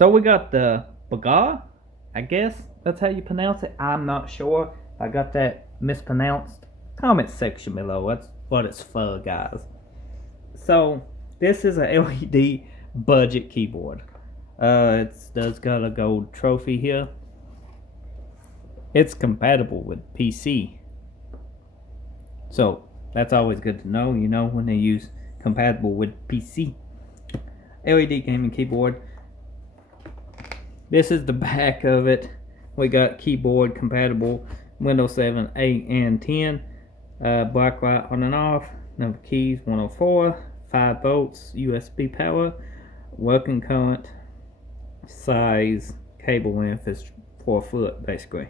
So we got the BUGHA, I guess that's how you pronounce it. I'm not sure. If I got that mispronounced, comment section below. That's what it's for, guys. So this is a LED budget keyboard. It's got a gold trophy here. It's compatible with PC. So that's always good to know, you know, when they use compatible with PC. LED gaming keyboard. This is the back of it. We got keyboard compatible Windows 7, 8, and 10. Black light on and off. Number keys 104. 5 volts USB power. Working current. Size. Cable length is 4 foot basically.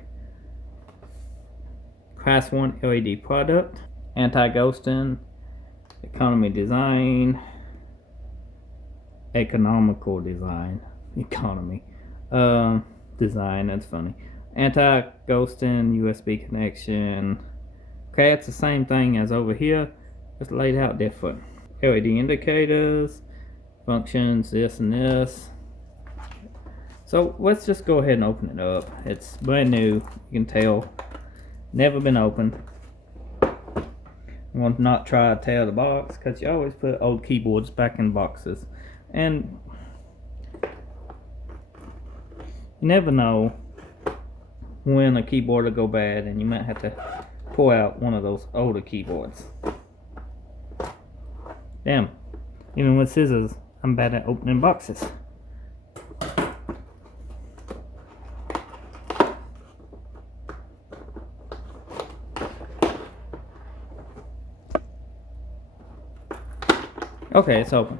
Class 1 LED product. Anti-ghosting. Economy design. Economical design. Economy. Design, that's funny. Anti-ghosting, USB connection. Okay, it's the same thing as over here, just laid out different. LED indicators, functions, this and this. So let's just go ahead and open it up. It's brand new, you can tell. Never been opened. Want to not try to tear the box, because you always put old keyboards back in boxes. And you never know when a keyboard will go bad, and you might have to pull out one of those older keyboards. Damn, even with scissors, I'm bad at opening boxes. Okay, it's open.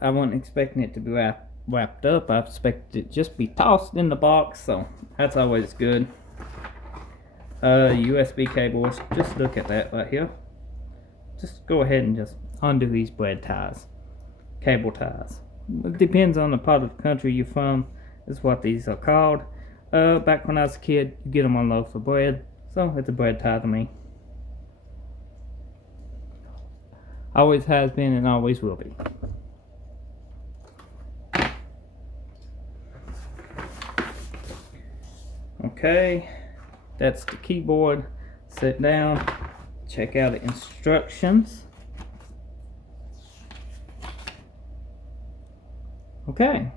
I wasn't expecting it to be wrapped up. I expected it just be tossed in the box, so that's always good. USB cables, just look at that right here. Just go ahead and just undo these braid ties, cable ties. It depends on the part of the country you're from, is what these are called. Back when I was a kid, you get them on loaf of bread, so it's a bread tie to me. Always has been and always will be. Okay, that's the keyboard. Sit down, check out the instructions. Okay,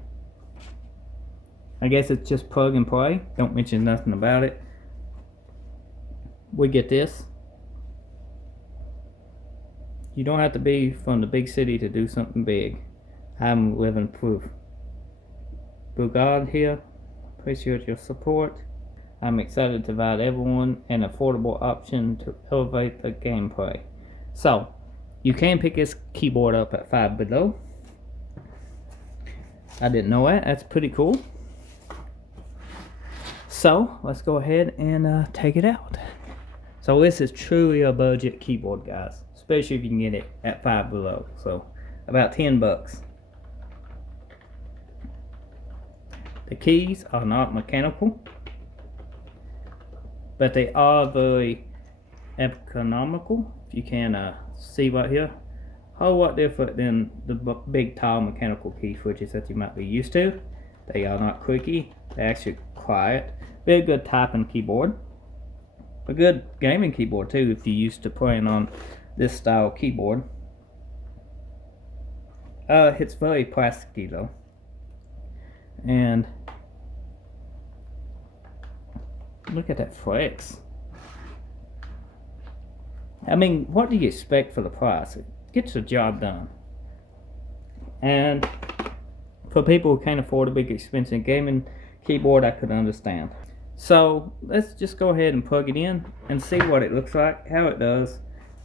I guess it's just plug and play. Don't mention nothing about it. We get this. You don't have to be from the big city to do something big. I'm living proof. BUGHA here. Appreciate your support. I'm excited to provide everyone an affordable option to elevate the gameplay. So, you can pick this keyboard up at $5 below. I didn't know that. That's pretty cool. So, let's go ahead and take it out. So this is truly a budget keyboard, guys. Especially if you can get it at $5 below. So, about 10 bucks. The keys are not mechanical, but they are very economical. If you can see right here, a whole lot different than the big tall mechanical key switches that you might be used to. They are not clicky, they're actually quiet. Very good typing keyboard. A good gaming keyboard too if you're used to playing on this style keyboard. It's very plasticky though. And look at that flex. I mean, what do you expect for the price? It gets the job done. And for people who can't afford a big expensive gaming keyboard, I could understand. So let's just go ahead and plug it in and see what it looks like, how it does.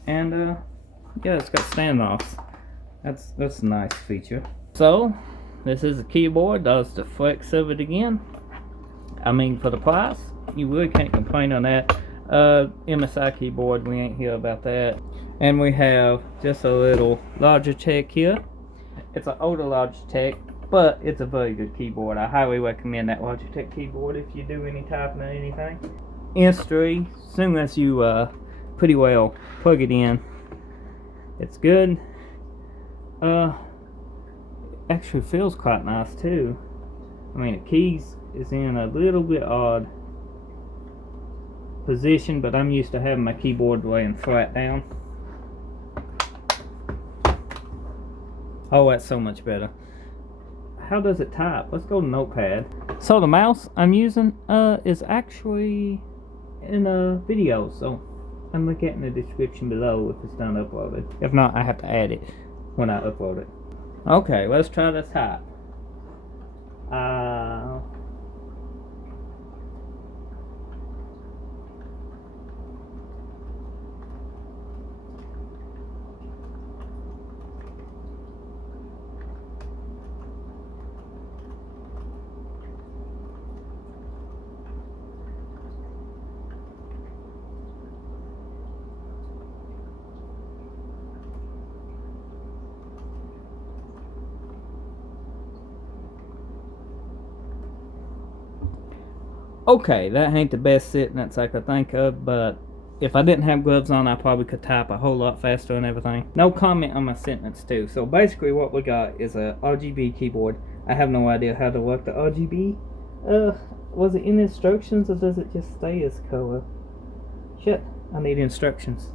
And yeah, it's got standoffs. That's a nice feature. So this is the keyboard. Does the flex of it again. I mean, for the price, you really can't complain on that. MSI keyboard, we ain't here about that. And we have just a little Logitech here. It's an older Logitech, but it's a very good keyboard. I highly recommend that Logitech keyboard if you do any typing or anything. S3, as soon as you pretty well plug it in, it's good. actually feels quite nice too. I mean, the keys is in a little bit odd position, but I'm used to having my keyboard laying flat down. Oh, that's so much better. How does it type? Let's go to Notepad. So the mouse I'm using is actually in a video, so I'm gonna get in the description below if it's done uploaded. If not, I have to add it when I upload it. Okay, let's try the type. Okay, that ain't the best sentence I could think of, but if I didn't have gloves on, I probably could type a whole lot faster and everything. No comment on my sentence too. So basically what we got is a RGB keyboard. I have no idea how to work the RGB. Was it in instructions or does it just stay as color? Shit, I need instructions.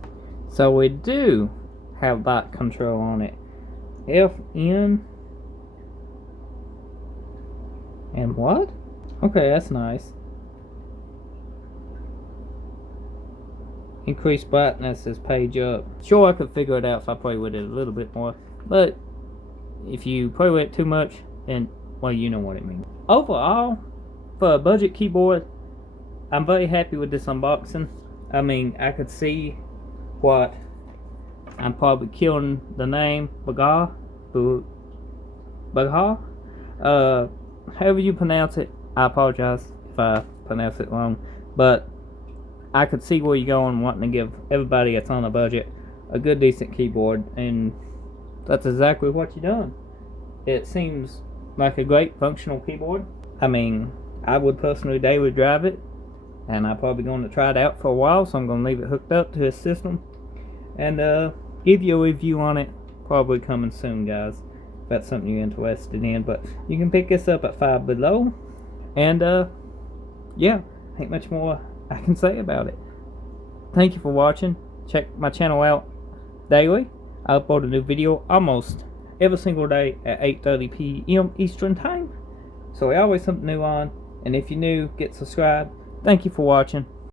So we do have light control on it. FN. And what? Okay, that's nice. Increase brightness as page up. Sure, I could figure it out if I play with it a little bit more, but if you play with it too much, and well, you know what it means. Overall, for a budget keyboard, I'm very happy with this unboxing. I mean, I could see what I'm probably killing the name BUGHA. BUGHA. However you pronounce it, I apologize if I pronounce it wrong, but I could see where you're going, wanting to give everybody that's on a budget a good, decent keyboard, and that's exactly what you've done. It seems like a great functional keyboard. I mean, I would personally daily drive it, and I'm probably going to try it out for a while, so I'm going to leave it hooked up to a system, and give you a review on it, probably coming soon, guys, if that's something you're interested in. But you can pick this up at 5 below, and yeah, ain't much more I can say about it. Thank you for watching. Check my channel out daily. I upload a new video almost every single day at 8:30 p.m. Eastern time. So always something new on. And if you're new, get subscribed. Thank you for watching.